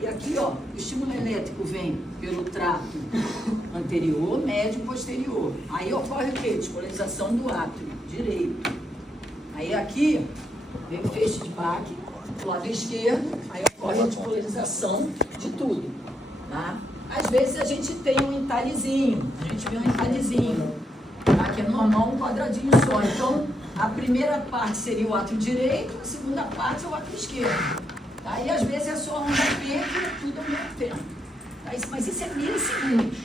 E aqui, ó, o estímulo elétrico vem pelo trato anterior, médio e posterior. Aí ocorre o quê? Despolarização do átrio direito. Aí aqui vem o feixe de Bach, do lado esquerdo, aí ocorre a despolarização de tudo, tá? Às vezes a gente tem um entalhezinho, a gente vê um entalhezinho, tá? Que é normal, um quadradinho só. Então, a primeira parte seria o átrio direito, a segunda parte é o átrio esquerdo. Tá? E às vezes é só onda P, que é tudo ao mesmo tempo. Tá? Mas isso é milissegundos.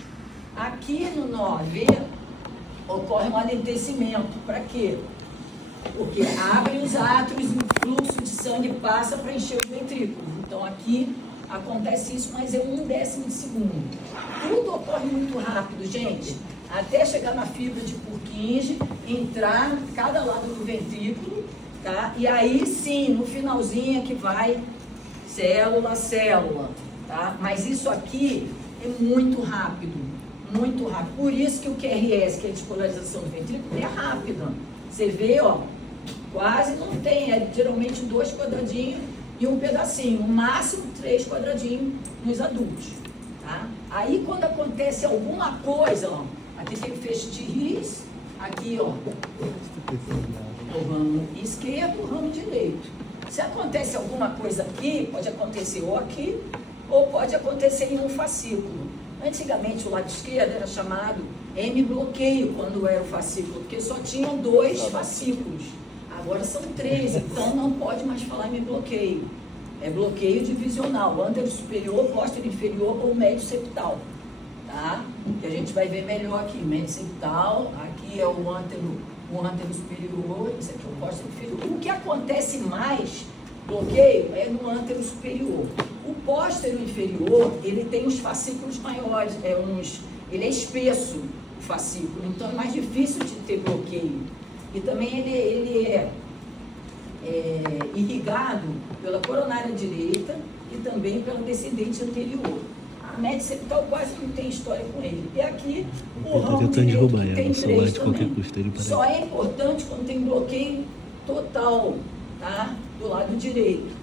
Aqui no nó V, ocorre um alentecimento. Para quê? Porque abre os átrios e o fluxo de sangue passa para encher os ventrículos. Então aqui acontece isso, mas é 1/10 de segundo. Tudo ocorre muito rápido, gente. Até chegar na fibra de Purkinje, entrar cada lado do ventrículo, tá? E aí sim, no finalzinho é que vai célula a célula, tá? Mas isso aqui é muito rápido, muito rápido. Por isso que o QRS, que é a despolarização do ventrículo, é rápida. Você vê, ó, quase não tem, é geralmente 2 quadradinhos e um pedacinho, no máximo 3 quadradinhos nos adultos, tá? Aí quando acontece alguma coisa, ó, aqui tem o feixe de His, aqui, ó, o ramo esquerdo, o ramo direito. Se acontece alguma coisa aqui, pode acontecer ou aqui, ou pode acontecer em um fascículo. Antigamente o lado esquerdo era chamado M-bloqueio, quando era o fascículo, porque só tinham 2 fascículos. Agora são 3, então não pode mais falar M-bloqueio. É bloqueio divisional, antero superior, posterior inferior ou médio septal. Tá? Que a gente vai ver melhor aqui, médio septal, aqui é o antero superior, esse aqui é o posterior inferior. O que acontece mais, bloqueio, é no antero superior. O posterior inferior, ele tem os fascículos maiores, ele é espesso, o fascículo, então é mais difícil de ter bloqueio. E também ele é irrigado pela coronária direita e também pela descendente anterior. A médio septal quase não tem história com ele. E aqui o ramo direito que tem 3 também. Só é importante quando tem bloqueio total, tá? Do lado direito.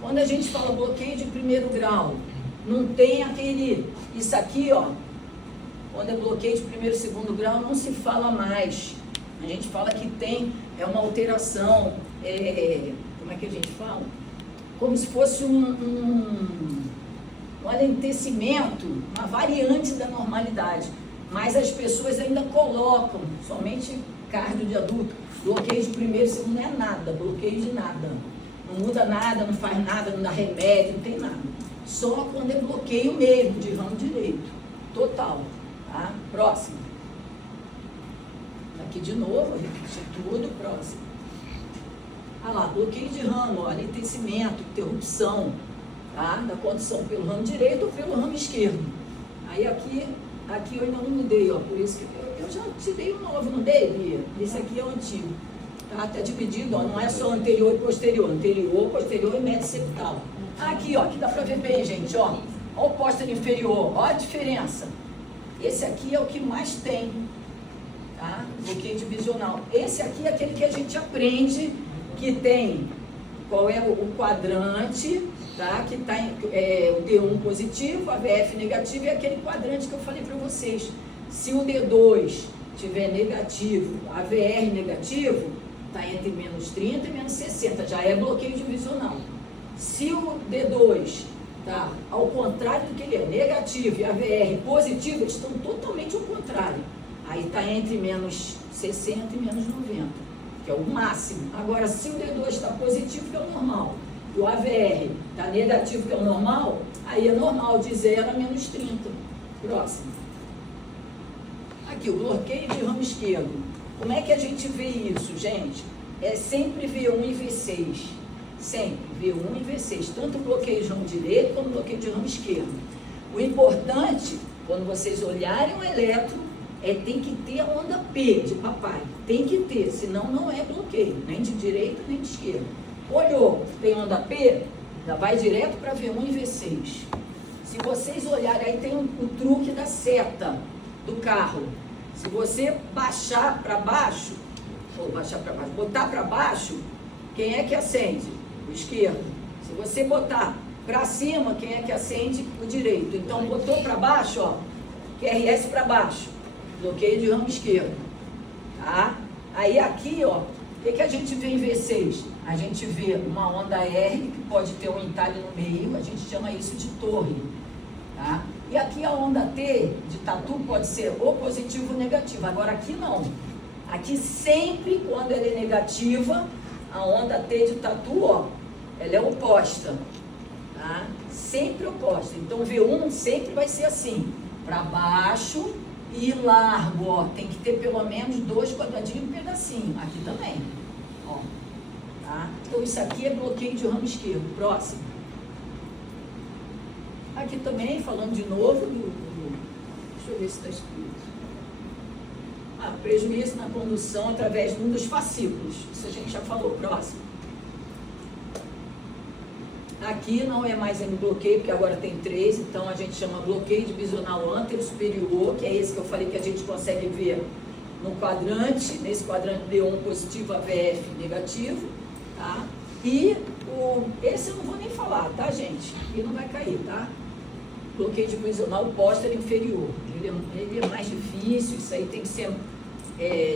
Quando a gente fala bloqueio de primeiro grau, não tem aquele, isso aqui, ó, quando é bloqueio de primeiro e segundo grau, não se fala mais. A gente fala que tem, uma alteração, como é que a gente fala? Como se fosse um alentecimento, uma variante da normalidade. Mas as pessoas ainda colocam, somente cardio de adulto, bloqueio de primeiro e segundo não é nada, bloqueio de nada. Não muda nada, não faz nada, não dá remédio, não tem nada. Só quando é bloqueio mesmo, de ramo direito, total. Tá? Próximo. Aqui de novo, repetir tudo, próximo. Ah lá, bloqueio de ramo, alentecimento, interrupção, tá? Da condução pelo ramo direito ou pelo ramo esquerdo. Aí aqui eu ainda não mudei, ó, por isso que eu já te dei um novo, não dei, Bia? Esse aqui é o antigo. Tá dividido, ó, não é só anterior e posterior, posterior e médio septal. Aqui, ó, aqui dá pra ver bem, gente, ó. Ó o posterior inferior, ó a diferença. Esse aqui é o que mais tem, tá? Bloqueio divisional. Esse aqui é aquele que a gente aprende que tem qual é o quadrante, tá? Que tá o D1 positivo, a VF negativo e aquele quadrante que eu falei para vocês. Se o D2 tiver negativo, a VR negativo, está entre menos 30 e menos 60, já é bloqueio divisional. Se o D2 está ao contrário do que ele é, negativo, e a VR positiva, eles estão totalmente ao contrário. Aí está entre menos 60 e menos 90, que é o máximo. Agora, se o D2 está positivo, que é o normal, e o AVR está negativo, que é o normal, aí é normal de 0 a menos 30. Próximo. Aqui, o bloqueio de ramo esquerdo. Como é que a gente vê isso, gente? É sempre V1 e V6. Sempre V1 e V6. Tanto bloqueio de ramo direito como bloqueio de ramo esquerdo. O importante, quando vocês olharem o eletro, tem que ter a onda P de papai. Tem que ter, senão não é bloqueio, nem de direita nem de esquerda. Olhou, tem onda P, já vai direto para V1 e V6. Se vocês olharem, aí tem o truque da seta do carro. Se você baixar para baixo, botar para baixo, quem é que acende? O esquerdo. Se você botar Para cima, quem é que acende? O direito. Então, botou para baixo, ó, QRS para baixo, bloqueio de ramo esquerdo, tá? Aí aqui, ó, o que a gente vê em V6? A gente vê uma onda R, que pode ter um entalhe no meio, a gente chama isso de torre, tá? E aqui a onda T de tatu pode ser ou positivo ou negativo. Agora aqui não. Aqui sempre, quando ela é negativa, a onda T de tatu, ó, ela é oposta, tá? Sempre oposta. Então V1 sempre vai ser assim, para baixo e largo, ó. Tem que ter pelo menos 2 quadradinhos e um pedacinho. Aqui também, ó. Tá? Então isso aqui é bloqueio de ramo esquerdo. Próximo. Aqui também, falando de novo, deixa eu ver se está escrito. Prejuízo na condução através de um dos fascículos. Isso a gente já falou. Próximo. Aqui não é mais em bloqueio, porque agora tem 3, então a gente chama bloqueio divisional antero superior, que é esse que eu falei que a gente consegue ver no quadrante, nesse quadrante D1 positivo, AVF negativo, tá? E esse eu não vou nem falar, tá, gente? Aqui não vai cair, tá? Bloqueio divisional póstero inferior. Ele é mais difícil, isso aí tem que ser,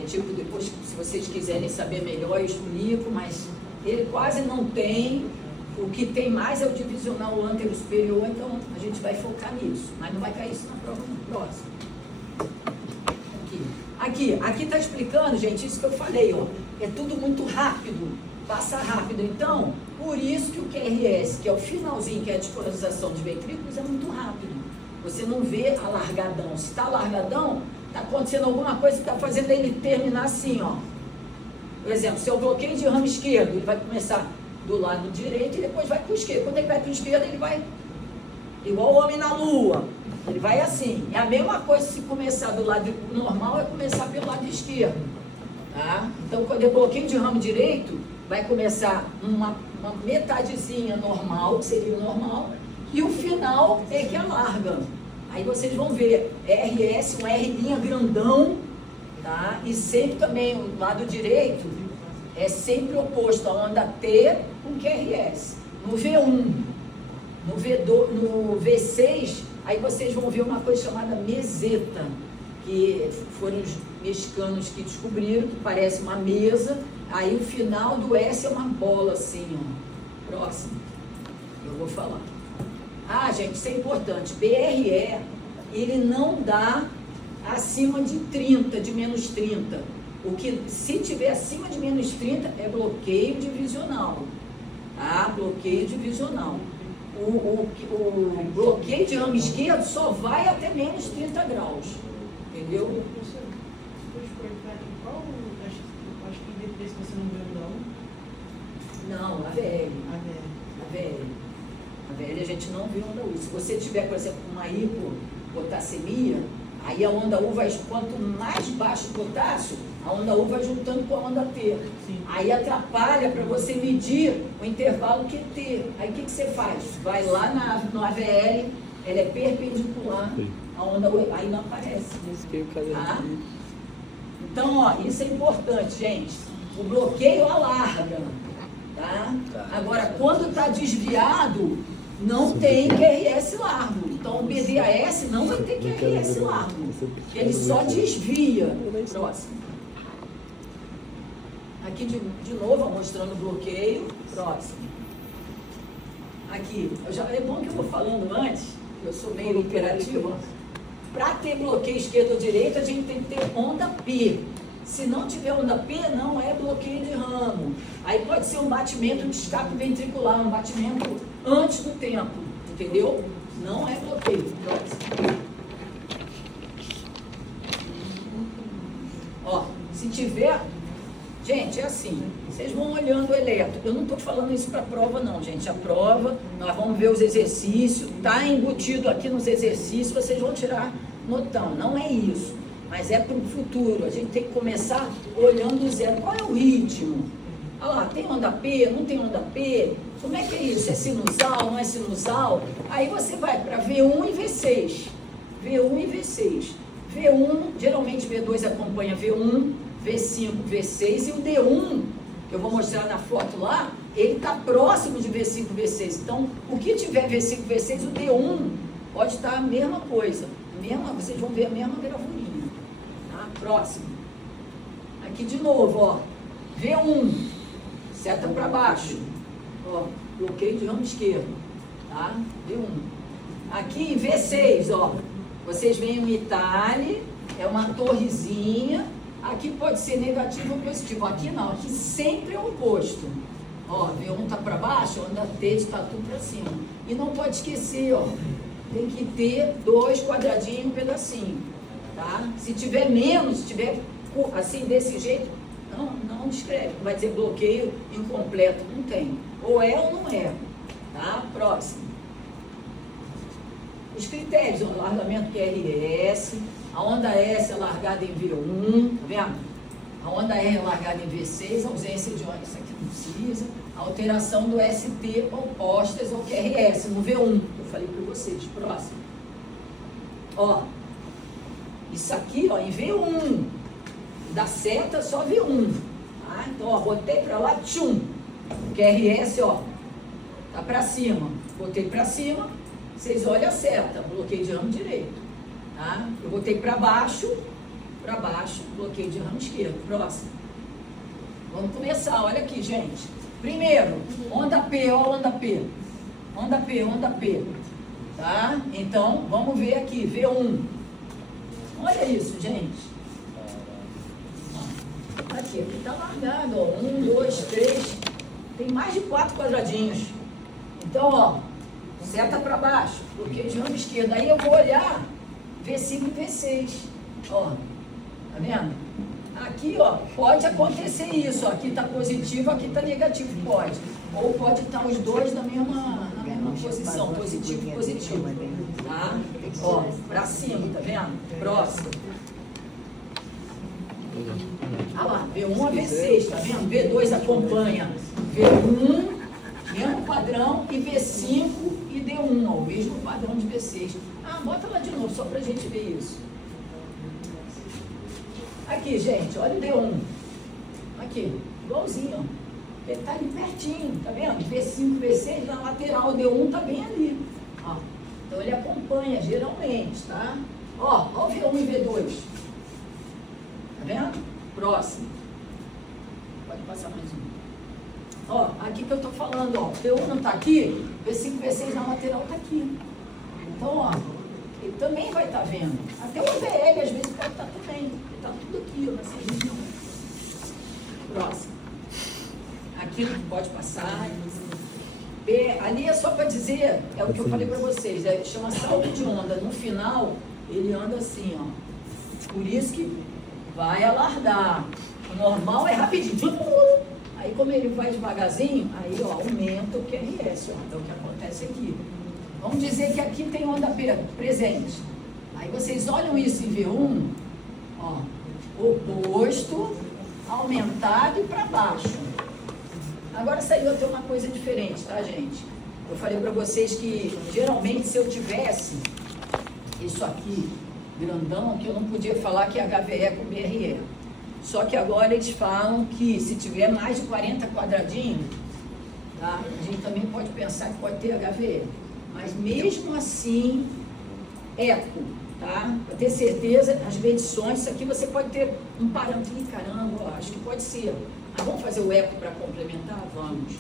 tipo, depois, se vocês quiserem saber melhor, eu explico, mas ele quase não tem. O que tem mais é o divisional antero superior, então a gente vai focar nisso, mas não vai cair isso na prova no próximo. Aqui está explicando, gente, isso que eu falei, ó, é tudo muito rápido, passa rápido, então, por isso que o QRS, que é o finalzinho, que é a despolarização de ventrículos, é muito rápido. Você não vê alargadão. Se está alargadão, está acontecendo alguma coisa que está fazendo ele terminar assim, ó. Por exemplo, se eu bloqueio de ramo esquerdo, ele vai começar do lado direito e depois vai para o esquerdo. Quando ele vai para o esquerdo, ele vai igual o homem na lua. Ele vai assim. É a mesma coisa se começar do lado normal, é começar pelo lado esquerdo. Tá? Então, quando eu bloqueio de ramo direito, vai começar uma metadezinha normal, que seria o normal, e o final é que alarga. Aí vocês vão ver RS, um R' grandão, tá? E sempre também o lado direito é sempre oposto a onda T com QRS. No V1, no V6, aí vocês vão ver uma coisa chamada meseta, que foram os mexicanos que descobriram, que parece uma mesa, aí o final do S é uma bola assim, ó. Próximo, eu vou falar. Ah, gente, isso é importante. BRE, ele não dá acima de 30, de menos 30. O que, se tiver acima de menos 30, é bloqueio divisional. Tá? Bloqueio divisional. O bloqueio de ramo esquerdo só vai até menos 30 graus. Entendeu? Acho que desse você não viu não. Não, a VL. A VL a gente não viu onda U. Se você tiver, por exemplo, uma hipopotassemia, aí a onda U vai, quanto mais baixo o potássio, a onda U vai juntando com a onda T. Sim. Aí atrapalha para você medir o intervalo QT. Aí o que você faz? Vai lá no AVL, ela é perpendicular à onda U, aí não aparece. Tá? Então, ó, isso é importante, gente. O bloqueio alarga. Tá? Agora, quando está desviado, não tem QRS largo. Então, o BDAS não vai ter QRS largo. Ele só desvia. Próximo. Aqui de novo, ó, mostrando o bloqueio. Próximo. Aqui. É bom que eu vou falando antes, eu sou meio imperativo. Para ter bloqueio esquerdo ou direito, a gente tem que ter onda P. Se não tiver onda P, não é bloqueio de ramo. Aí pode ser um batimento de escape ventricular, um batimento antes do tempo, entendeu? Não é bloqueio. Próximo. Ó, se tiver... Gente, é assim, vocês vão olhando o eletro. Eu não estou falando isso para a prova, não, gente. A prova, nós vamos ver os exercícios, está embutido aqui nos exercícios, vocês vão tirar notão. Não é isso, mas é para o futuro. A gente tem que começar olhando do zero. Qual é o ritmo? Olha lá, tem onda P, não tem onda P? Como é que é isso? É sinusal, não é sinusal? Aí você vai para V1 e V6. V1 e V6. V1, geralmente V2 acompanha V1, V5, V6 e o D1, que eu vou mostrar na foto lá, ele está próximo de V5, V6. Então, o que tiver V5, V6, o D1 pode estar a mesma coisa. Vocês vão ver a mesma gravurinha. Tá? Próximo. Aqui de novo, ó. V1, seta para baixo. Ó, bloqueio de ramo esquerdo. Tá? V1. Aqui em V6, ó. Vocês veem um Itali, é uma torrezinha. Aqui pode ser negativo ou positivo. Aqui não, aqui sempre é o oposto. Ó, V1 está para baixo, onda T de tatu para cima. E não pode esquecer, ó, tem que ter 2 quadradinhos e um pedacinho, tá? Se tiver menos, se tiver assim, desse jeito, não escreve. Vai dizer bloqueio incompleto, não tem. Ou é ou não é, tá? Próximo. Os critérios, ó, largamento QRS, a onda S é largada em V1, tá vendo? A onda R é largada em V6, ausência de onda, isso aqui não precisa. Alteração do ST opostas ao QRS, no V1. Eu falei para vocês, próximo. Ó, isso aqui, ó, em V1. Da seta, só V1. Tá? Então, ó, botei para lá, tchum. QRS, ó, tá para cima. Botei para cima, vocês olham a seta, bloqueio de ramo direito. Tá? Eu botei para baixo, bloqueio de ramo esquerdo. Próximo. Vamos começar, olha aqui, gente. Primeiro, onda P, ó, onda P. Onda P, onda P. Tá? Então, vamos ver aqui, V1. Olha isso, gente. Aqui tá largado, ó. 1, 2, 3. Tem mais de 4 quadradinhos. Então, ó, seta para baixo, bloqueio de ramo esquerdo. Aí eu vou olhar V5 e V6. Ó. Tá vendo? Aqui, ó, pode acontecer isso. Ó, aqui está positivo, aqui está negativo, pode. Ou pode estar os dois na mesma posição, positivo e positivo. Tá? Ó, para cima, tá vendo? Próximo. Ah lá, V1 a V6, tá vendo? V2 acompanha V1, mesmo padrão, e V5 e D1, ó, o mesmo padrão de V6. Ah, bota lá de novo, só pra gente ver isso. Aqui, gente, olha o D1. Aqui, igualzinho, ó. Ele tá ali pertinho, tá vendo? V5, V6, na lateral, o D1 tá bem ali. Ó. Então ele acompanha, geralmente, tá? Ó o V1 e V2. Tá vendo? Próximo. Pode passar mais um. Ó, aqui que eu tô falando, ó. V1 não tá aqui, V5, V6 na lateral tá aqui. Então, ó, ele também vai estar vendo. Até o VL às vezes pode estar também. Ele está tudo aqui, ó, nessa região. Próximo. Aqui pode passar. Ali é só para dizer, é o que eu falei para vocês, chama salto de onda. No final, ele anda assim, ó. Por isso que vai alargar. O normal é rapidinho. Aí como ele vai devagarzinho, aí ó, aumenta o QRS, ó. É o que acontece aqui. Vamos dizer que aqui tem onda presente. Aí vocês olham isso em V1, ó, oposto, aumentado e para baixo. Agora saiu até uma coisa diferente, tá, gente? Eu falei para vocês que, geralmente, se eu tivesse isso aqui, grandão, que eu não podia falar que é HVE com BRE. Só que agora eles falam que se tiver mais de 40 quadradinhos, tá, a gente também pode pensar que pode ter HVE. Mas mesmo assim, eco, tá? Para ter certeza, as medições, isso aqui você pode ter um parâmetro. Ih, caramba, ó, acho que pode ser. Mas vamos fazer o eco para complementar? Vamos.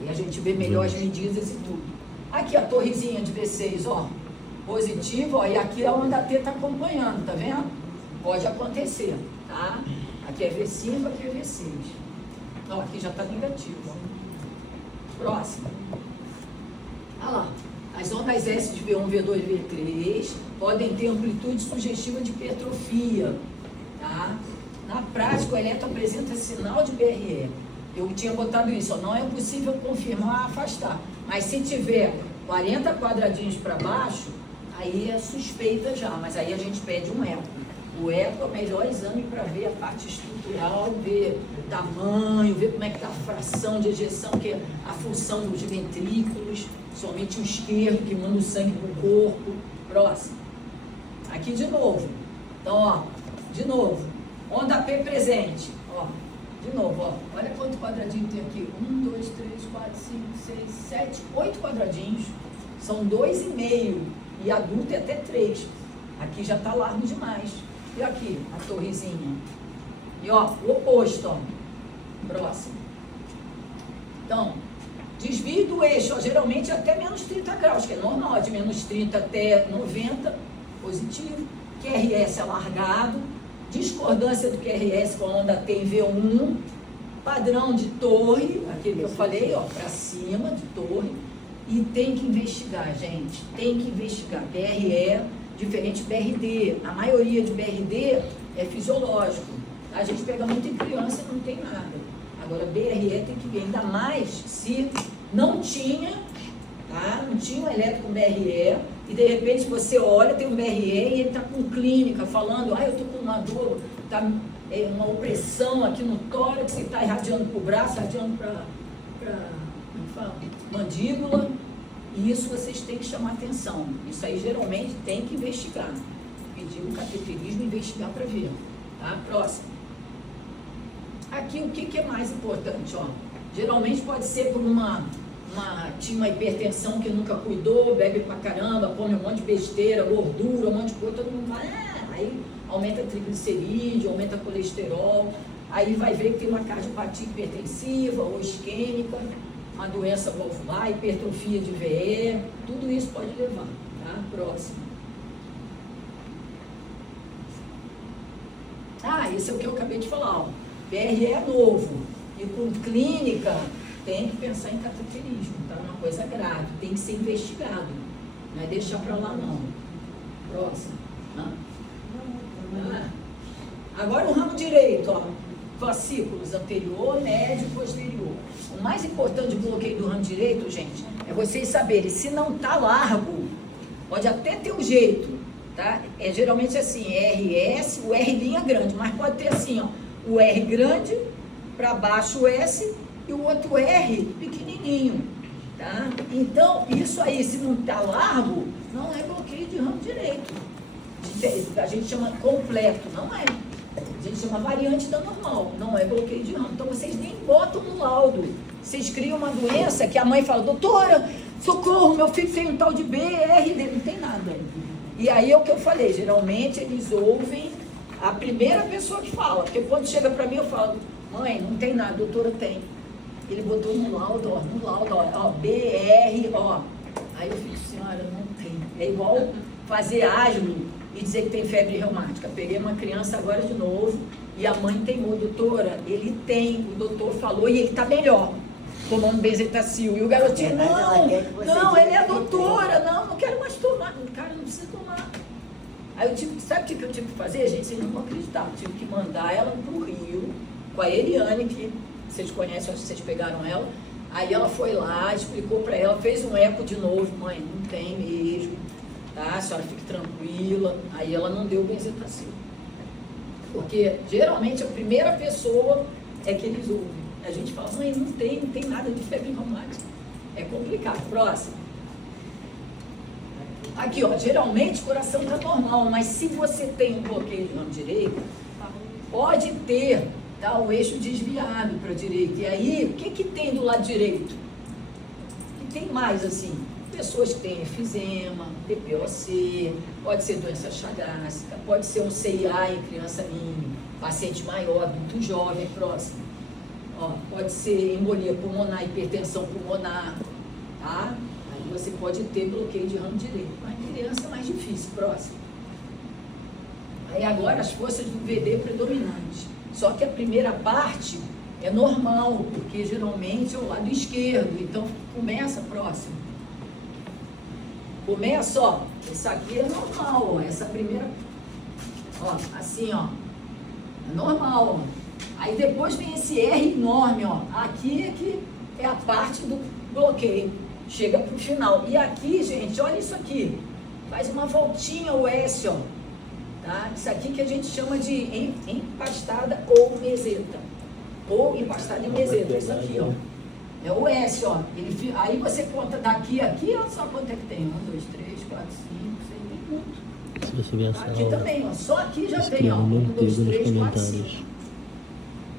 Aí a gente vê melhor as medidas e tudo. Aqui a torrezinha de V6, ó, positivo, ó, e aqui a onda T está acompanhando, tá vendo? Pode acontecer, tá? Aqui é V5, aqui é V6. Ó, aqui já está negativo, ó. Próximo. Olha lá. As ondas S de V1, V2 e V3 podem ter amplitude sugestiva de hipertrofia, tá? Na prática, o eletro apresenta sinal de BRE. Eu tinha botado isso, ó, não é possível confirmar, afastar. Mas se tiver 40 quadradinhos para baixo, aí é suspeita já, mas aí a gente pede um eco. O eco é o melhor exame para ver a parte estrutural, ver o tamanho, ver como é que está a fração de ejeção, que é a função dos ventrículos, somente o esquerdo que manda o sangue para o corpo. Próximo. Aqui de novo. Então, ó, de novo. Onda P presente. Ó, De novo, ó, olha quanto quadradinho tem aqui. 1, 2, 3, 4, 5, 6, 7, 8 quadradinhos. São 2,5. E adulto é até 3. Aqui já está largo demais. E aqui, a torrezinha. E ó, o oposto, ó. Próximo. Então, desvio do eixo, ó, geralmente até menos 30 graus, que é normal, de menos 30 até 90, positivo. QRS alargado. Discordância do QRS com a onda T em V1. Padrão de torre, aquele que eu falei, ó, para cima de torre. E tem que investigar, gente. Tem que investigar. BRE, diferente BRD. A maioria de BRD é fisiológico. A gente pega muito em criança e não tem nada. Agora, BRE tem que ver, ainda mais se não tinha, tá? Não tinha um elétrico com BRE, e de repente você olha, tem um BRE e ele está com clínica, falando, eu estou com uma dor, tá, uma opressão aqui no tórax, e está irradiando para o braço, irradiando para mandíbula, e isso vocês têm que chamar atenção. Isso aí geralmente tem que investigar. Pedir o cateterismo e investigar para ver. Tá? Próximo. Aqui o que é mais importante? Ó? Geralmente pode ser por tinha uma hipertensão que nunca cuidou, bebe pra caramba, come um monte de besteira, gordura, um monte de coisa, todo mundo vai, aí aumenta triglicerídeo, aumenta colesterol, aí vai ver que tem uma cardiopatia hipertensiva ou isquêmica, uma doença valvular, hipertrofia de VE, tudo isso pode levar, tá? Próximo. Esse é o que eu acabei de falar, ó. BRE é novo, e com clínica, tem que pensar em cateterismo, tá? Uma coisa grave, tem que ser investigado, não é deixar para lá não. Próximo. Agora o ramo direito, ó, fascículos anterior, médio e posterior. O mais importante do bloqueio do ramo direito, gente, é vocês saberem, se não tá largo, pode até ter um jeito, tá? É geralmente assim, RS, o R linha grande, mas pode ter assim, ó, o R grande, para baixo o S, e o outro R pequenininho, tá? Então, isso aí, se não está largo, não é bloqueio de ramo direito. A gente chama completo, não é. A gente chama variante da normal, não é bloqueio de ramo. Então, vocês nem botam no laudo. Vocês criam uma doença que a mãe fala, doutora, socorro, meu filho tem um tal de BRD, não tem nada. E aí é o que eu falei, geralmente eles ouvem a primeira pessoa que fala, porque quando chega para mim eu falo, mãe, não tem nada, doutora tem. Ele botou no laudo, ó, BR, ó. Aí eu fico, senhora, não tem. É igual fazer asma e dizer que tem febre reumática. Peguei uma criança agora de novo e a mãe teimou, doutora, ele tem, o doutor falou e ele tá melhor, tomando benzetacil. E o garotinho, não, ele é doutora, não quero mais tomar. Cara, não precisa tomar. Aí eu sabe o que eu tive que fazer, gente? Vocês não vão acreditar. Eu tive que mandar ela pro Rio com a Eliane, que vocês conhecem, acho que vocês pegaram ela. Aí ela foi lá, explicou para ela, fez um eco de novo. Mãe, não tem mesmo, tá? A senhora fique tranquila. Aí ela não deu benzetacil. Porque geralmente a primeira pessoa é que eles ouvem. A gente fala, mãe, não tem nada de febre reumática. É complicado. Próximo. Aqui, ó, geralmente o coração está normal, mas se você tem um bloqueio de ramo direito, pode ter, tá, o eixo desviado para a direita. E aí, o que tem do lado direito? O que tem mais, assim? Pessoas que têm efizema, DPOC, pode ser doença chagásica, pode ser um CIA em criança mínima, paciente maior, adulto jovem, próximo. Ó, pode ser embolia pulmonar, hipertensão pulmonar, tá? Aí você pode ter bloqueio de ramo direito, mas criança é mais difícil, próximo. Aí agora as forças do VD predominantes. Só que a primeira parte é normal, porque geralmente é o lado esquerdo, então começa próximo. Começa, ó, isso aqui é normal, ó, essa primeira, ó, assim, ó, é normal, ó. Aí depois vem esse R enorme, ó, aqui é que é a parte do bloqueio, chega pro final. E aqui, gente, olha isso aqui, faz uma voltinha o S, ó, tá? Isso aqui que a gente chama de empastada ou meseta, ou empastada e meseta, isso aqui, ó. É o S, ó. Aí você conta daqui a aqui, ó, só quanto é que tem? 1, 2, 3, 4, 5, 6, tem muito. Se você ver essa Aqui aula, também, ó. Só aqui já tem, escreva ó. no 1, 2, artigo nos 3, 4, comentários. 5.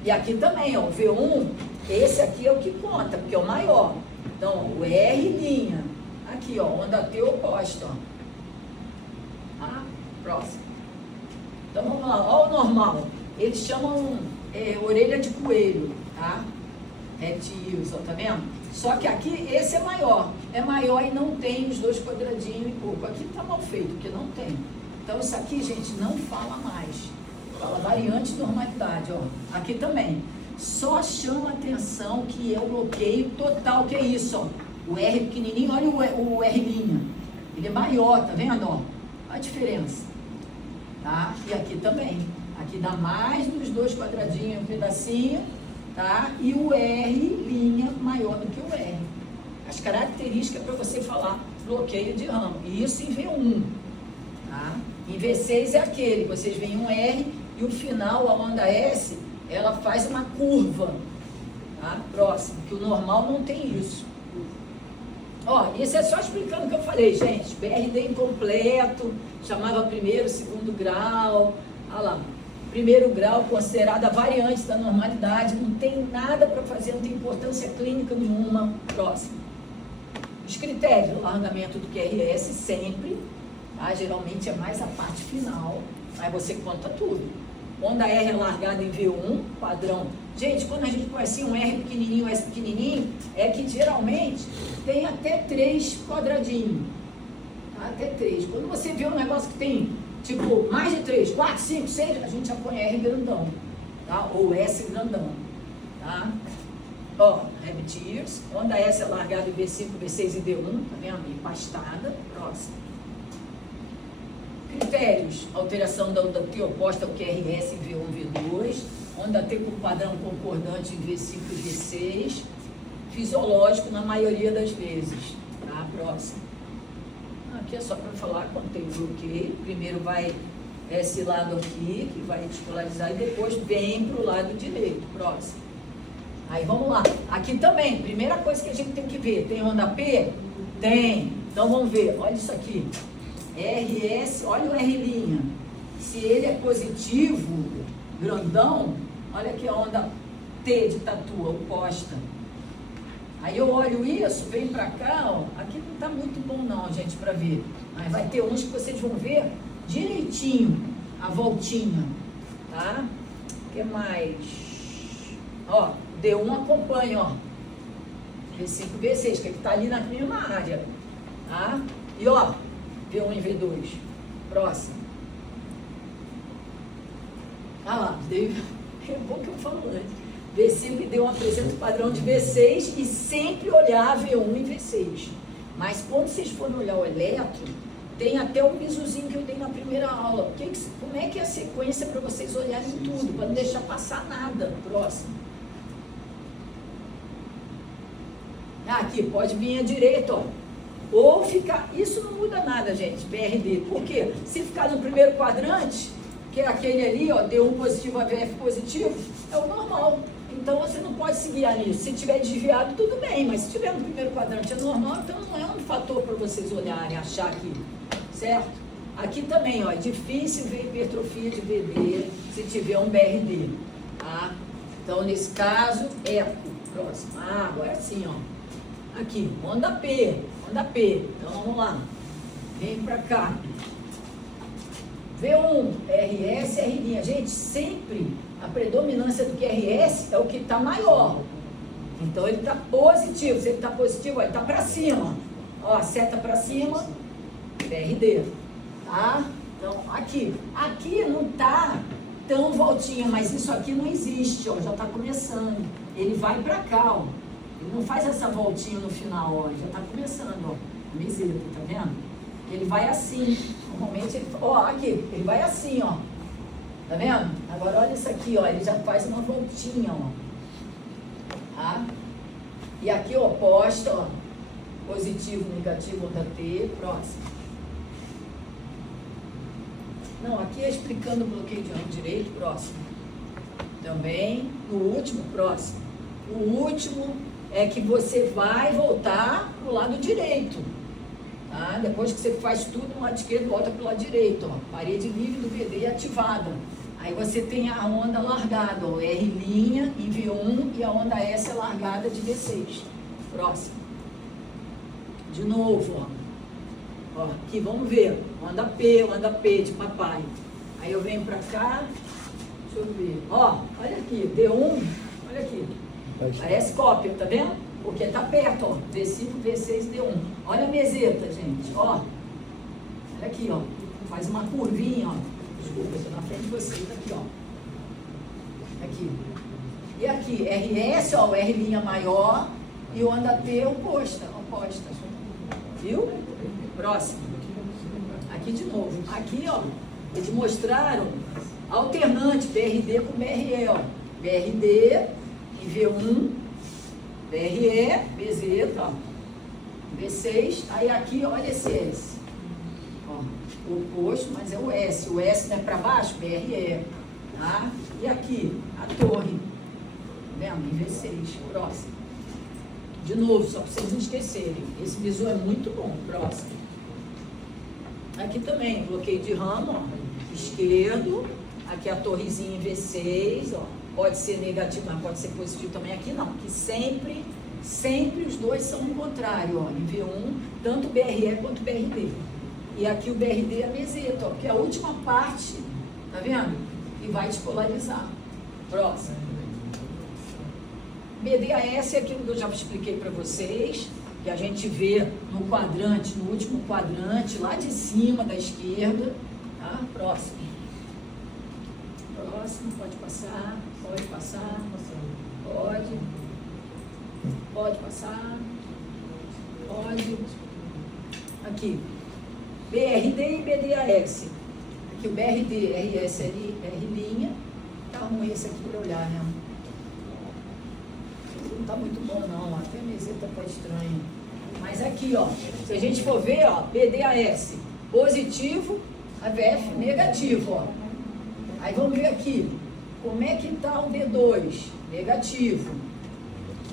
E aqui também, ó, o V1, esse aqui é o que conta, porque é o maior. Então, o R', aqui, ó, onda T oposta, ó. Tá? Próximo. Então, vamos lá, ó o normal. Eles chamam orelha de coelho, tá? Retios, ó, tá vendo? Só que aqui, esse é maior e não tem os dois quadradinhos e pouco. Aqui tá mal feito, porque não tem. Então, isso aqui, gente, não fala mais. Fala variante de normalidade, ó. Aqui também. Só chama atenção que é o bloqueio total, que é isso, ó. O R pequenininho, olha o R'. Ele é maior, tá vendo, ó? A diferença. Tá? E aqui também. Aqui dá mais dos dois quadradinhos, um pedacinho, tá? E o R' maior do que o R. As características para você falar bloqueio de ramo. E isso em V1. Tá? Em V6 é aquele, vocês veem um R e o final, a onda S, ela faz uma curva. Tá? Próximo, que o normal não tem isso. Ó, isso é só explicando o que eu falei, gente. BRD incompleto, chamava primeiro, segundo grau. Olha lá. Primeiro grau, considerada variante da normalidade, não tem nada para fazer, não tem importância clínica nenhuma. Próximo. Os critérios do alargamento do QRS sempre, tá? Geralmente é mais a parte final, aí você conta tudo. Onda R alargada em V1, padrão. Gente, quando a gente põe assim um R pequenininho, S pequenininho, é que geralmente tem até 3 quadradinhos. Tá? Até 3. Quando você vê um negócio que tem, tipo, mais de 3, 4, 5, 6, a gente já põe R grandão. Tá? Ou S grandão. Tá? Ó, Rabbit Ears. Onda S alargada em V5, V6 e D1. Tá vendo? Empastada. Próximo. Critérios, alteração da onda T oposta ao QRS em V1, V2, onda T com padrão concordante em V5 e V6, fisiológico na maioria das vezes. Tá? Próximo. Aqui é só para falar quando tem bloqueio. Primeiro vai esse lado aqui, que vai despolarizar, e depois vem para o lado direito. Próximo. Aí vamos lá. Aqui também, primeira coisa que a gente tem que ver, tem onda P? Tem. Então vamos ver, olha isso aqui. RS, olha o R'. Se ele é positivo, grandão, olha aqui a onda T de tatu, oposta. Aí eu olho isso, venho pra cá, ó. Aqui não tá muito bom não, gente, pra ver. Mas vai ter uns que vocês vão ver direitinho, a voltinha, tá? O que mais? Ó, D1 acompanha, ó. V5, V6, que ele tá ali na mesma área, tá? E ó, V1 e V2. Próximo. Ah lá, é bom que eu falo antes. V5 e D1 apresenta o padrão de V6 e sempre olhar V1 e V6. Mas quando vocês forem olhar o eletro, tem até um bisuzinho que eu dei na primeira aula. Como é que é a sequência para vocês olharem tudo, para não deixar passar nada. Próximo. Aqui, pode vir à direita, ó. Ou ficar, isso não muda nada, gente, BRD. Por quê? Se ficar no primeiro quadrante, que é aquele ali, ó, D1 positivo, AVF positivo, é o normal. Então você não pode se guiar nisso. Se tiver desviado, tudo bem, mas se tiver no primeiro quadrante é normal, então não é um fator para vocês olharem, achar aqui, certo? Aqui também, ó, é difícil ver hipertrofia de bebê se tiver um BRD, tá? Então, nesse caso, eco. Próximo. Ah, agora sim, ó. Aqui, onda P. Onda P. Então, vamos lá. Vem pra cá. V1, RS, R'. Gente, sempre a predominância do QRS é o que está maior. Então, ele está positivo. Se ele está positivo, ele está para cima. Ó, seta para cima, BRD. Tá? Então, aqui. Aqui não está tão voltinha, mas isso aqui não existe, ó. Já está começando. Ele vai para cá, ó. Ele não faz essa voltinha no final, ó. Já está começando, ó. Meseta, tá vendo? Ele vai assim. Normalmente, ele, ó, aqui. Ele vai assim, ó. Tá vendo? Agora olha isso aqui, ó. Ele já faz uma voltinha, ó. Tá? E aqui, oposta, ó. Positivo, negativo, onda T. Próximo. Não, aqui é explicando o bloqueio de ramo direito. Próximo. Também. No último, próximo. O último é que você vai voltar pro lado direito. Tá? Depois que você faz tudo no lado esquerdo, volta pro lado direito. Ó. Parede livre do VD ativada. Aí você tem a onda largada, ó, R' em V1 e a onda S é largada de V6. Próximo. De novo, ó. Ó, aqui, vamos ver. Onda P de papai. Aí eu venho pra cá, deixa eu ver. Ó, olha aqui, D1, olha aqui. Parece cópia, tá vendo? Porque tá perto, ó. V5, V6, D1. Olha a meseta, gente, ó. Olha aqui, ó. Faz uma curvinha, ó. Desculpa, eu tô na frente de vocês, aqui, ó. Aqui. E aqui, RS, ó, o R' maior e onda P oposta. Viu? Próximo. Aqui de novo. Aqui, ó, eles mostraram alternante, BRD com BRE, ó. BRD em V1, BRE, BZ, ó. V6, aí aqui, olha esse S. Ó, oposto, mas é o S. O S não é para baixo, BRE. Tá? E aqui, a torre. Tá vendo? Em V6, próximo. De novo, só para vocês não esquecerem. Esse bizu é muito bom. Próximo. Aqui também, bloqueio de ramo, ó. Esquerdo. Aqui a torrezinha em V6, ó. Pode ser negativo, mas pode ser positivo também. Aqui não, que sempre os dois são o contrário, ó. Em V1, tanto BRE quanto BRD. E aqui o BRD é a meseta, ó. Que é a última parte, tá vendo? Que vai despolarizar. Próximo. BDAS é aquilo que eu já expliquei para vocês, que a gente vê no quadrante, no último quadrante, lá de cima da esquerda, tá? Próximo. Próximo, pode passar, pode passar, pode passar, pode. Aqui, BRD e BDAS. Aqui o BRD, RS, R', tá ruim esse aqui para olhar, né? Não tá muito bom não, até a meseta tá estranha. Mas aqui, ó, se a gente for ver, ó, BDAS positivo, AVF negativo, ó. Aí vamos ver aqui, como é que tá o B2? Negativo.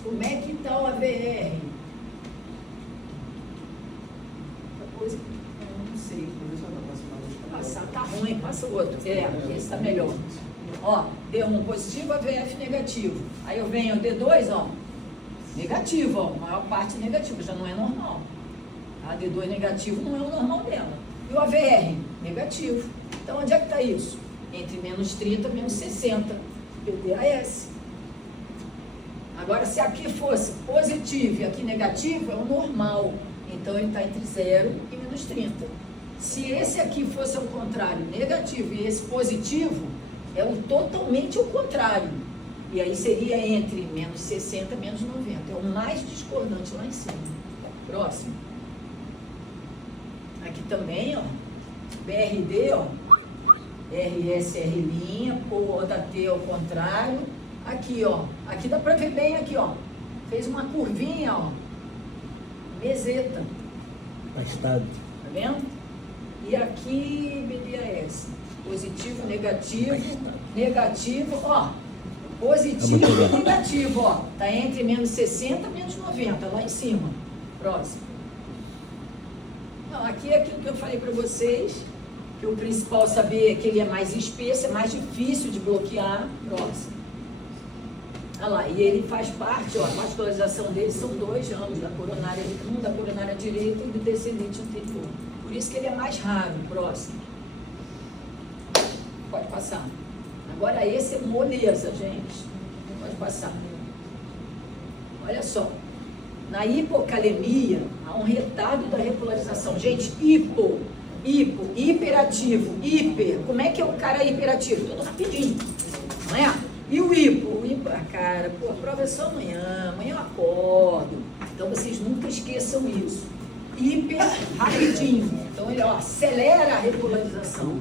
Como é que tá o AVR? Outra coisa, eu não sei. Passar, tá ruim, passa o outro. Esse tá melhor. Ó, D1 positivo, AVF negativo. Aí eu venho D2, ó, negativo, ó, maior parte negativa, já não é normal. A D2 negativo não é o normal dela. E o AVR negativo. Então onde é que está isso? Entre menos 30 e menos 60. BDAS. Agora, se aqui fosse positivo e aqui negativo, é o normal. Então ele está entre 0 e menos 30. Se esse aqui fosse ao contrário, negativo, e esse positivo, é o totalmente o contrário. E aí seria entre menos 60 e menos 90. É o mais discordante lá em cima. Próximo. Aqui também, ó. BRD, ó. RS, R', onda T ao contrário. Aqui, ó. Aqui dá pra ver bem aqui, ó. Fez uma curvinha, ó. Meseta. Bastante. Tá vendo? E aqui, BDAS. Positivo, negativo, ó. Positivo e negativo, ó. Tá entre menos 60 e menos 90, lá em cima. Próximo. Não, aqui é aquilo que eu falei para vocês, que o principal saber é que ele é mais espesso, é mais difícil de bloquear. Próximo. Olha lá, e ele faz parte, ó, a vascularização dele são 2 ramos, da coronária, um da coronária direita e do descendente anterior. Por isso que ele é mais raro. Próximo. Pode passar. Agora esse é moleza, gente. Pode passar. Olha só. Na hipocalemia, há um retardo da repolarização. Gente, hiperativo, hiper. Como é que é o cara hiperativo? Tudo rapidinho. Não é? E o hipo, cara, pô, a prova é só amanhã eu acordo. Então vocês nunca esqueçam isso. Hiper rapidinho. Então ele, ó, acelera a repolarização.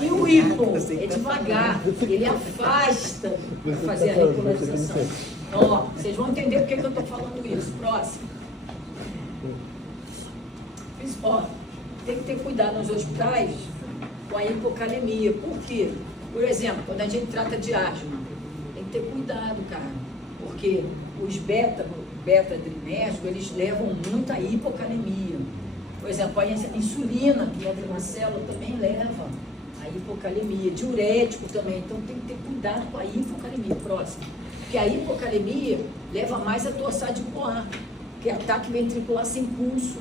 E o hipo é devagar, ele afasta para fazer a repolarização. Então, ó, vocês vão entender por que eu estou falando isso. Próximo. Ó, tem que ter cuidado nos hospitais com a hipocalemia. Por quê? Por exemplo, quando a gente trata de asma, tem que ter cuidado, cara. Porque os beta-adrenérgicos, eles levam muito à hipocalemia. Por exemplo, a insulina, que entra na célula, também leva à A hipocalemia, diurético também, então tem que ter cuidado com a hipocalemia. Próximo. Porque a hipocalemia leva mais a torsade polar, que é ataque ventricular sem pulso.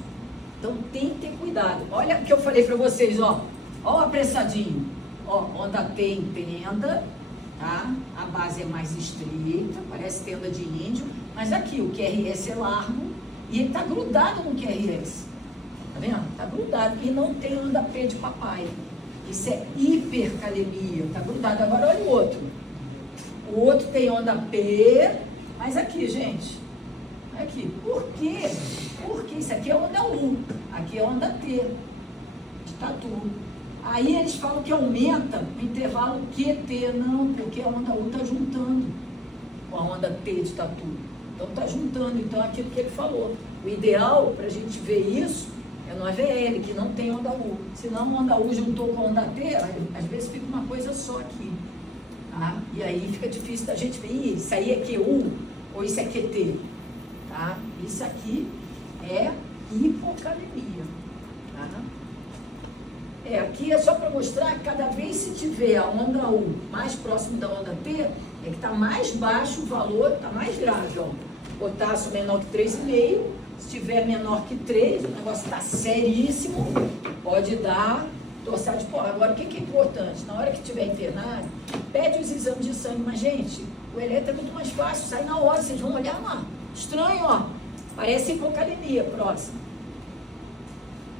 Então tem que ter cuidado. Olha o que eu falei para vocês, ó o apressadinho. Ó, onda T empenda, tá? A base é mais estreita, parece tenda de índio, mas aqui o QRS é largo e ele tá grudado no QRS. Tá vendo? Tá grudado e não tem onda P de papai. Isso é hipercalemia, tá grudado. Agora olha o outro. O outro tem onda P, mas aqui, gente, aqui. Por quê? Porque isso aqui é onda U, aqui é onda T, de tatu. Aí eles falam que aumenta o intervalo QT, não, porque a onda U está juntando com a onda T de tatu. Então está juntando, então é aquilo que ele falou. O ideal para a gente ver isso é no AVL, que não tem onda U. Senão a onda U juntou com a onda T, às vezes fica uma coisa só aqui. Tá? E aí fica difícil da gente ver, isso aí é QU ou isso é QT. Tá? Isso aqui é hipocalemia. Tá? Aqui é só para mostrar que cada vez se tiver a onda U mais próximo da onda T, é que está mais baixo o valor, está mais grave. Ó. Potássio menor que 3,5, se tiver menor que 3, o negócio está seríssimo, pode dar torsade polar. Agora, o que é importante? Na hora que estiver internado, pede os exames de sangue. Mas, gente, o eletro é muito mais fácil, sai na hora, vocês vão olhar lá. Estranho, ó. Parece hipocalemia. Próximo.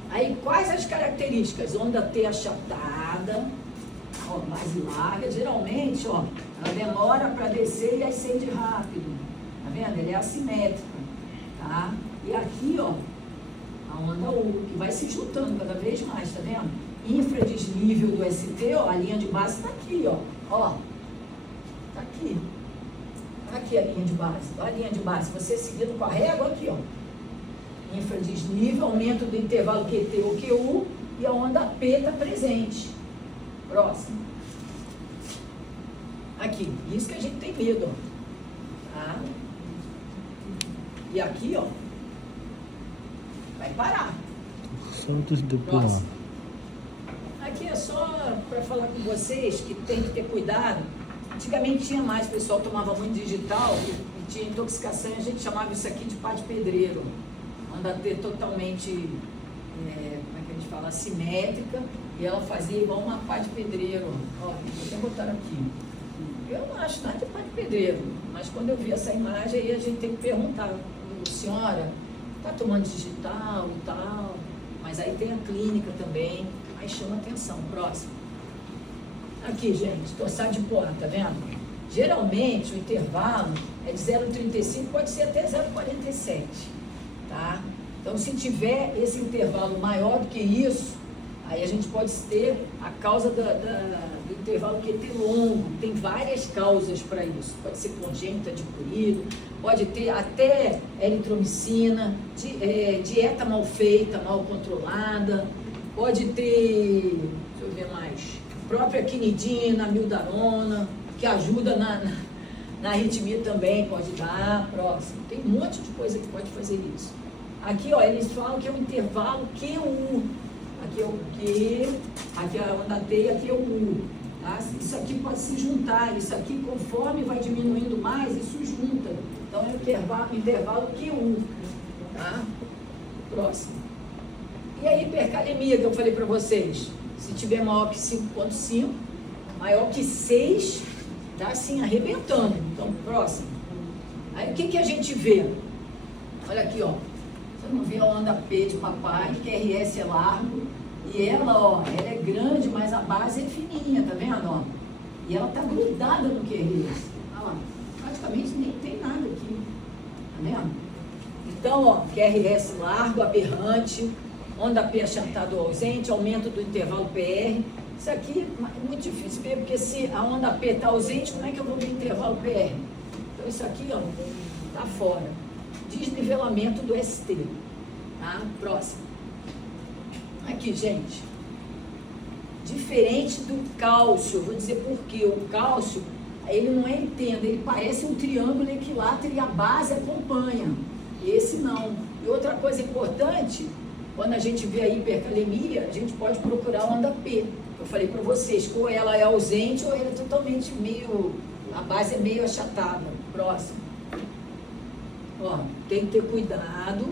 Aí, quais as características? Onda T achatada, ó, base larga. Geralmente, ó, ela demora para descer e ascende rápido. Tá vendo? Ela é assimétrica, tá? E aqui, ó, a onda U, que vai se juntando cada vez mais, tá vendo? Infradesnível do ST, ó, a linha de base tá aqui, ó. Ó, tá aqui. Aqui a linha de base. Olha a linha de base. Você seguindo com a régua aqui, ó. Infradesnível, aumento do intervalo QT ou QU e a onda P está presente. Próximo. Aqui, isso que a gente tem medo, ó. Tá? E aqui, ó, vai parar. Soltos do pulmão. Aqui é só para falar com vocês que tem que ter cuidado. Antigamente tinha mais, o pessoal tomava muito digital e tinha intoxicação, e a gente chamava isso aqui de pá de pedreiro. Onda T totalmente, como é que a gente fala, assimétrica, e ela fazia igual uma pá de pedreiro. Ó, vou até botar aqui. Eu não acho nada de pá de pedreiro, mas quando eu vi essa imagem aí a gente tem que perguntar, senhora, está tomando digital e tal, mas aí tem a clínica também, aí chama atenção. Próximo. Aqui, gente, torsade polar, tá vendo? Geralmente o intervalo é de 0,35, pode ser até 0,47. Tá? Então, se tiver esse intervalo maior do que isso, aí a gente pode ter a causa do intervalo QT longo. Tem várias causas para isso. Pode ser congênita, adquirido, pode ter até eritromicina, dieta mal feita, mal controlada, pode ter, deixa eu ver mais, própria quinidina, mildarona, que ajuda na arritmia também, pode dar. Próximo. Tem um monte de coisa que pode fazer isso. Aqui, ó, eles falam que é o intervalo QU. Aqui é o Q, aqui é a onda T e aqui é o U. Tá? Isso aqui pode se juntar. Isso aqui, conforme vai diminuindo mais, isso junta. Então, é o intervalo QU. Tá? Próximo. E a hipercalemia que eu falei para vocês? Se tiver maior que 5,5, maior que 6, tá assim, arrebentando. Então, próximo. Aí, o que a gente vê? Olha aqui, ó. Você não vê a onda P de papai, QRS é largo, e ela, ó, ela é grande, mas a base é fininha, tá vendo, ó? E ela tá grudada no QRS. Olha lá, praticamente nem tem nada aqui, tá vendo? Então, ó, QRS largo, aberrante, onda P achatado ou ausente, aumento do intervalo PR. Isso aqui é muito difícil ver, porque se a onda P está ausente, como é que eu vou ver o intervalo PR? Então, isso aqui, ó, tá fora. Desnivelamento do ST. Tá? Próximo. Aqui, gente. Diferente do cálcio, vou dizer por quê. O cálcio, ele não é entenda, ele parece um triângulo equilátero e a base acompanha. Esse não. E outra coisa importante, quando a gente vê a hipercalemia, a gente pode procurar a onda P. Eu falei para vocês, ou ela é ausente ou ela é totalmente meio, a base é meio achatada. Próximo. Ó, tem que ter cuidado,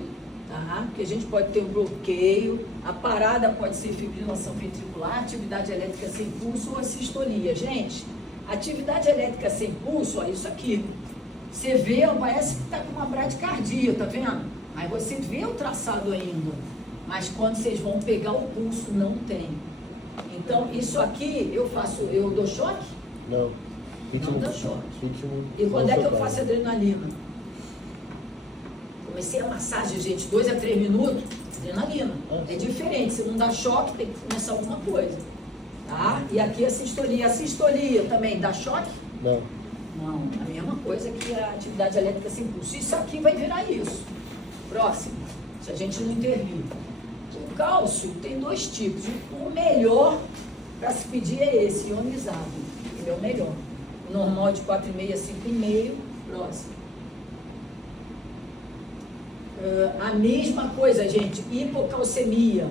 tá? Porque a gente pode ter um bloqueio, a parada pode ser fibrilação ventricular, atividade elétrica sem pulso ou assistolia. Gente, atividade elétrica sem pulso, ó, isso aqui. Você vê, ó, parece que está com uma bradicardia, tá vendo? Aí você vê o traçado ainda, mas quando vocês vão pegar o pulso, não tem. Então, isso aqui, eu dou choque? Não. Não dá choque. Ritmo, E quando é que eu sopado. faço adrenalina? Comecei a massagem, gente, 2 a 3 minutos, adrenalina. É diferente, se não dá choque, tem que começar alguma coisa. Tá? E aqui a sistolia. A sistolia também dá choque? Não. Não, a mesma coisa que a atividade elétrica sem pulso. Isso aqui vai virar isso. Próximo, se a gente não intervir. O cálcio tem 2 tipos. O melhor para se pedir é esse, ionizado. Ele é o melhor. O normal é de 4,5 a 5,5. Próximo. A mesma coisa, gente, hipocalcemia.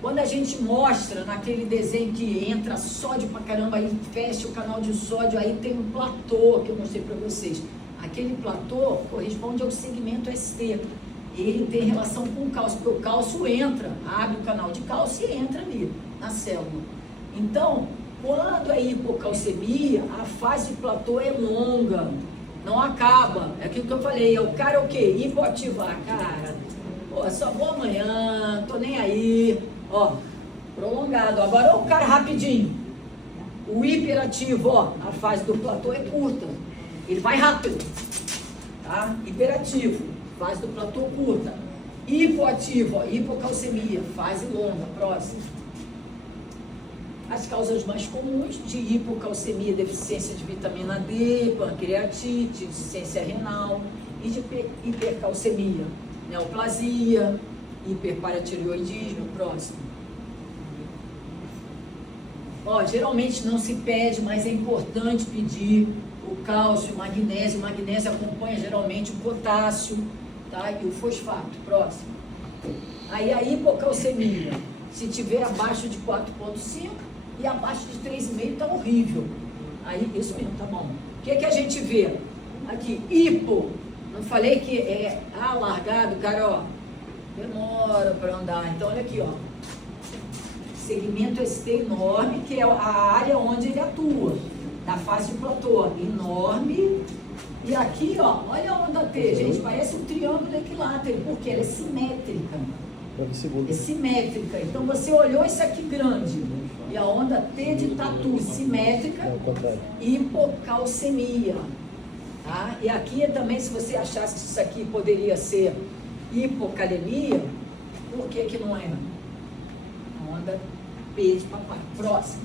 Quando a gente mostra naquele desenho que entra sódio pra caramba, aí fecha o canal de sódio, aí tem um platô que eu mostrei pra vocês. Aquele platô corresponde ao segmento ST. Ele tem relação com o cálcio, porque o cálcio entra, abre o canal de cálcio e entra ali na célula. Então, quando é hipocalcemia, a fase de platô é longa. Não acaba. É aquilo que eu falei. O cara é o quê? Hipoativar. Cara, pô, só vou amanhã, tô nem aí. Ó, prolongado. Agora, ó, o cara rapidinho. O hiperativo, ó, a fase do platô é curta. Ele vai rápido. Tá? Hiperativo, fase do platô curta. Hipoativo, ó, hipocalcemia, fase longa. Próximo. As causas mais comuns de hipocalcemia, deficiência de vitamina D, pancreatite, insuficiência renal e de hipercalcemia, neoplasia, hiperparatireoidismo. Próximo. Ó, geralmente não se pede, mas é importante pedir o cálcio, o magnésio. O magnésio acompanha geralmente o potássio, tá? E o fosfato. Próximo. Aí a hipocalcemia, se tiver abaixo de 4,5 e abaixo de 3,5 tá horrível. Aí, isso mesmo, tá bom. O que a gente vê? Aqui, hipo. Não falei que é alargado, cara, ó. Demora para andar. Então, olha aqui, ó. Segmento ST enorme, que é a área onde ele atua. Na fase de platô. Enorme. E aqui, ó, olha a onda T, gente. Parece um triângulo equilátero, porque ela é simétrica. É simétrica. Então, você olhou isso aqui grande. E a onda T de tatu, simétrica, hipocalcemia. Tá? E aqui também, se você achasse que isso aqui poderia ser hipocalemia, por que que não é? A onda P de papai. Próximo.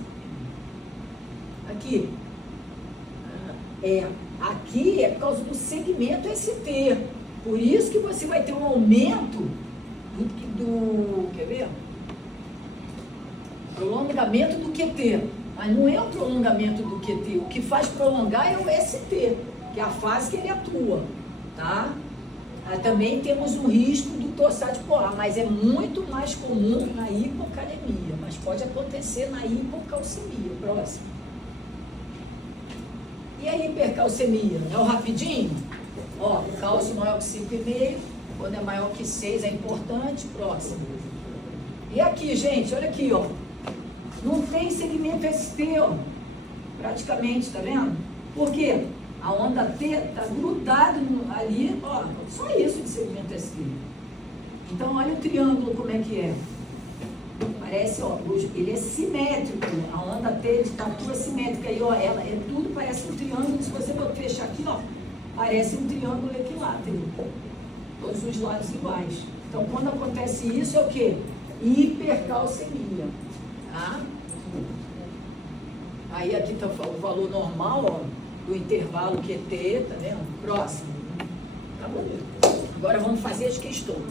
Aqui. Aqui é por causa do segmento ST. Por isso que você vai ter um aumento quer ver? Prolongamento do QT. Mas não é o prolongamento do QT. O que faz prolongar é o ST, que é a fase que ele atua. Tá? Também temos um risco do torsade polar, mas é muito mais comum na hipocalemia, mas pode acontecer na hipocalcemia. Próximo. E a hipercalcemia? É o rapidinho? Ó, cálcio maior que 5,5, quando é maior que 6 é importante. Próximo. E aqui, gente, olha aqui, ó. Não tem segmento ST, ó. Praticamente, tá vendo? Por quê? A onda T está grudado ali, ó, só isso de segmento ST. Então, olha o triângulo como é que é. Parece, ó, ele é simétrico. A onda T de tatu é simétrica. Aí, ó, ela é tudo, parece um triângulo. Se você fechar aqui, ó, parece um triângulo equilátero. Todos os lados iguais. Então, quando acontece isso, é o quê? Hipercalcemia. Tá? Aí aqui está o valor normal, ó, do intervalo QT, tá vendo? Próximo. Acabou. Agora vamos fazer as questões.